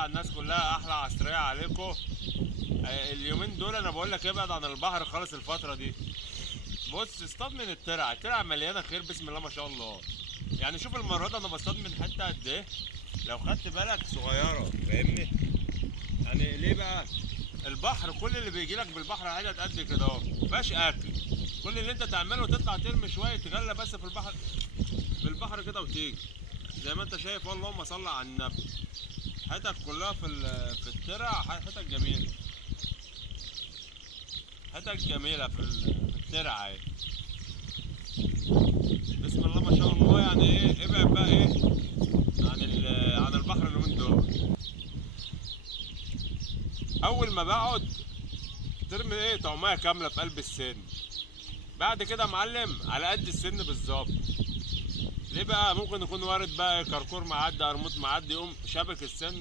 على الناس كلها، احلى عصريه عليكم. اليومين دول انا بقول لك ابعد عن البحر خالص الفتره دي. بص اصطاد من الترعه، الترعه مليانه خير بسم الله ما شاء الله. يعني شوف المره دي انا بصطاد من حته قد ايه، لو خدت بالك صغيره، فاهمني؟ يعني ليه بقى؟ البحر كل اللي بيجي لك بالبحر عدد قد كده اهو، مفيهاش اكل. كل اللي انت تعمله تطلع ترمي شويه تغلى بس في البحر، بالبحر كده وتيجي زي ما انت شايف. اللهم صل على النبي. حتت كلها في الترع، حتت جميله، حتت جميله في الترع اهي. بسم الله ما شاء الله. يعني ايه، ابعد بقى ايه عن البحر اليومين دول. اول ما بقعد ترمي ايه طعميه كامله في قلب السن، بعد كده يا معلم على قد السن بالظبط. ليه بقى؟ ممكن يكون وارد بقى كركور معدي، قرموط معدي، يقوم شابك السن